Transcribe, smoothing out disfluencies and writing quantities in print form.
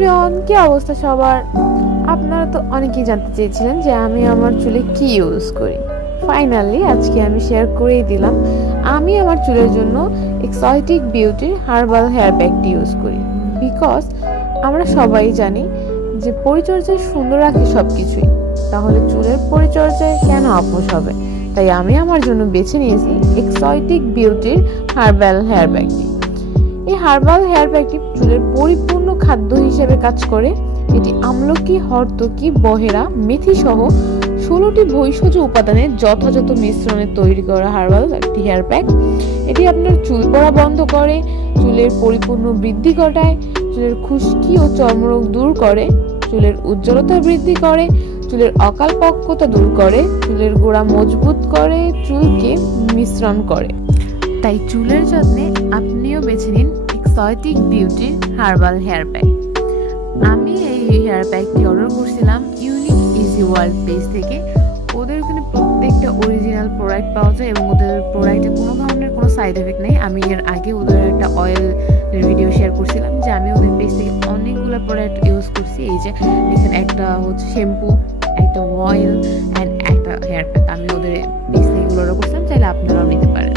Everyone, কি অবস্থা সবার? আপনারা তো অনেকেই জানতে চেয়েছিলেন যে আমি আমার চুলে কি ইউজ করি। ফাইনালি আজকে আমি শেয়ার করেই দিলাম। আমি আমার চুলের জন্য এক্সোটিক বিউটির হার্বাল হেয়ার প্যাকটি ইউজ করি। বিকজ আমরা সবাই জানি যে পরিচর্যায় সুন্দর রাখে সব কিছুই, তাহলে চুলের পরিচর্যায় কেন আপোষ হবে? তাই আমি আমার জন্য বেছে নিয়েছি এক্সোটিক বিউটির হার্বাল হেয়ার প্যাকটি। এই হার্বাল হেয়ার প্যাকটি চুলের পরিপূর্ণ খাদ্য হিসেবে কাজ করে। এটি আমলকি, হর্তকি, বহেরা, মেথি সহ 16টি ভেষজ উপাদানের যথাযথ মিশ্রণে তৈরি করা হার্বাল একটি হেয়ার প্যাক। এটি আপনার চুল পড়া বন্ধ করে, চুলের পরিপূর্ণ বৃদ্ধি ঘটায়, চুলের খুশকি ও চর্মরোগ দূর করে, চুলের উজ্জ্বলতা বৃদ্ধি করে, চুলের অকাল পক্কতা দূর করে, চুলের গোড়া মজবুত করে, চুলকে মিশ্রণ করে। তাই চুলের যত্নে আপনিও বেছে নিন এক্সোটিক বিউটির হার্বাল হেয়ার প্যাক। আমি এই হেয়ার প্যাকটি অর্ডার করছিলাম ইউনিক ইজি ওয়ার্ল্ড পেজ থেকে। ওদের ওখানে প্রত্যেকটা অরিজিনাল প্রোডাক্ট পাওয়া যায় এবং ওদের প্রোডাক্টে কোনো ধরনের কোনো সাইড এফেক্ট নেই। আমি এর আগে ওদের একটা অয়েলের ভিডিও শেয়ার করছিলাম যে আমি ওদের পেজ থেকে অনেকগুলো প্রোডাক্ট ইউজ করছি। এই যে এখানে একটা হচ্ছে শ্যাম্পু, একটা অয়েল অ্যান্ড একটা হেয়ার প্যাক। আমি ওদের পেজ থেকে এগুলো অর্ডার করছিলাম, চাইলে আপনারাও নিতে পারেন।